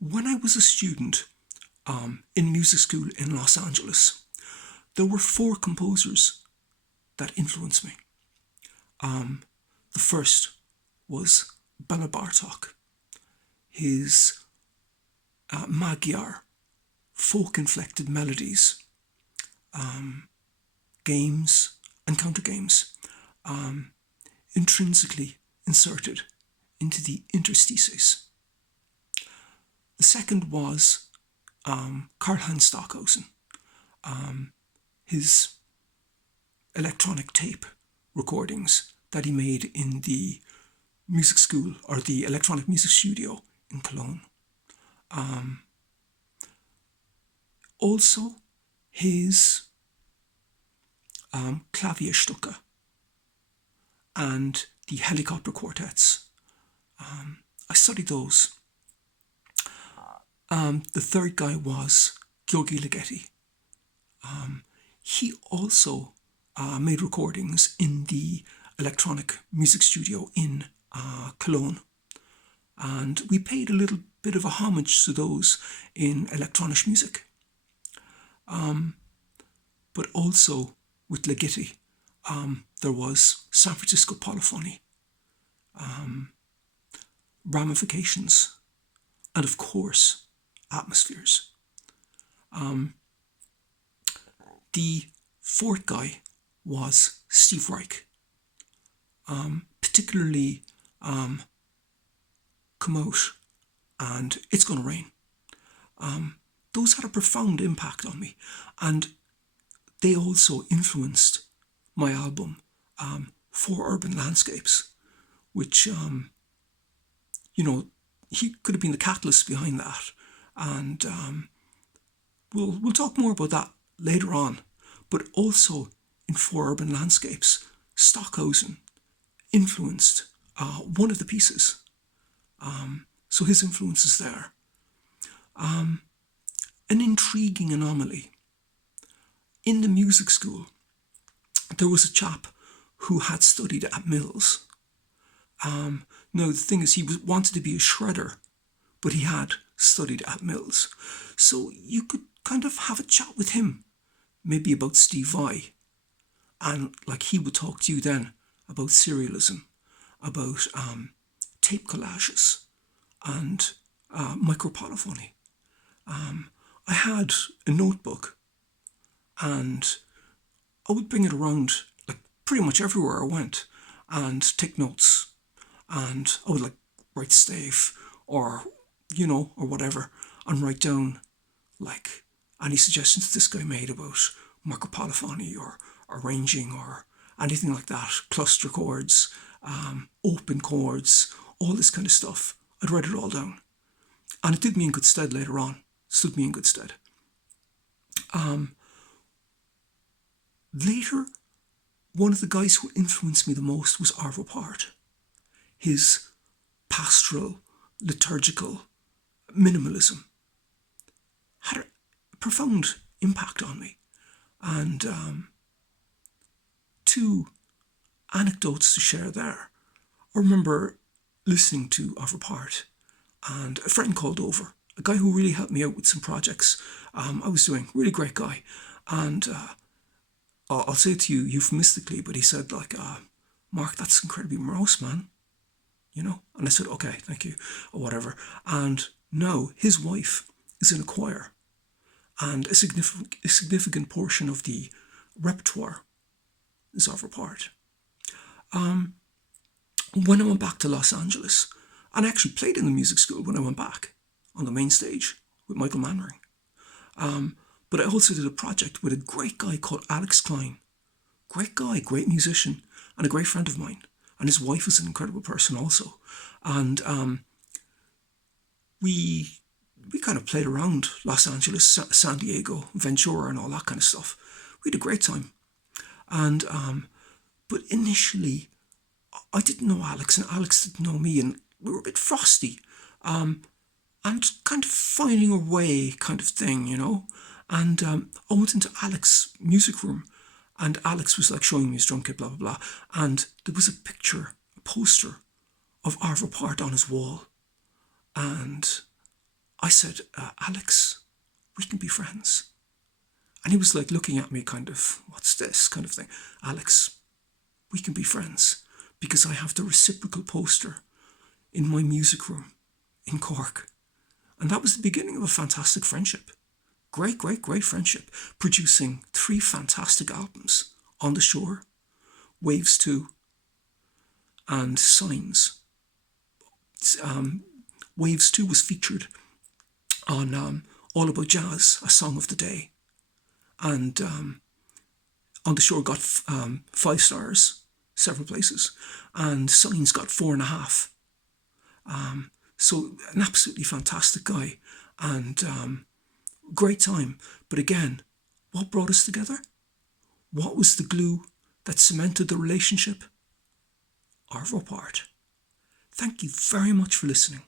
When I was a student in music school in Los Angeles, there were four composers that influenced me. The first was Bela Bartok. His Magyar folk-inflected melodies, games and countergames, intrinsically inserted into the interstices. The second was Karl-Heinz Stockhausen, his electronic tape recordings that he made in the music school or the electronic music studio in Cologne. Also, his Klavierstücke and the helicopter quartets. I studied those. The third guy was György Ligeti. He also made recordings in the electronic music studio in Cologne. And we paid a little bit of a homage to those in Elektronische Musik. But also with Ligeti, there was San Francisco polyphony, ramifications, and of course, atmospheres. The fourth guy was Steve Reich, particularly Come Out and It's Gonna Rain. Those had a profound impact on me, and they also influenced my album, For Urban Landscapes, which, he could have been the catalyst behind that. And we'll talk more about that later on. But also in For Urban Landscapes, Stockhausen influenced one of the pieces. So his influence is there. An intriguing anomaly. In the music school, there was a chap who had studied at Mills. Now, the thing is, he wanted to be a shredder, but he had studied at Mills. So you could kind of have a chat with him, maybe about Steve Vai. And like he would talk to you then about serialism, about tape collages and micropolyphony. I had a notebook and I would bring it around like pretty much everywhere I went and take notes. And I would like write stave or whatever, and write down like any suggestions this guy made about micropolyphony or arranging or anything like that, cluster chords, open chords, all this kind of stuff. I'd write it all down. And it did me in good stead later on. Stood me in good stead. Later, one of the guys who influenced me the most was Arvo. His pastoral, liturgical minimalism had a profound impact on me. And two anecdotes to share there. I remember listening to Arvo and a friend called over, a guy who really helped me out with some projects I was doing, really great guy. And I'll say it to you euphemistically, but he said like, Mark, that's incredibly morose, man. And I said, okay, thank you, or whatever. And now his wife is in a choir, and a significant portion of the repertoire is Arvo. When I went back to Los Angeles, and I actually played in the music school when I went back on the main stage with Michael Mannering. But I also did a project with a great guy called Alex Klein. Great guy, great musician, and a great friend of mine. And his wife is an incredible person also. And we kind of played around Los Angeles, San Diego, Ventura, and all that kind of stuff. We had a great time. And but initially, I didn't know Alex, and Alex didn't know me, and we were a bit frosty, and kind of finding a way, kind of thing, And I went into Alex's music room. And Alex was like showing me his drum kit, blah, blah, blah. And there was a picture, a poster of Arvo on his wall. And I said, Alex, we can be friends. And he was like looking at me kind of, what's this kind of thing? Alex, we can be friends because I have the reciprocal poster in my music room in Cork. And that was the beginning of a fantastic friendship. Great, great, great friendship. Producing 3 fantastic albums: On the Shore, Waves 2, and Signs. Waves 2 was featured on All About Jazz, A Song of the Day. And On the Shore got 5 stars, several places. And Signs got 4.5. So an absolutely fantastic guy. And great time. But again, what brought us together? What was the glue that cemented the relationship? Arvo part. Thank you very much for listening.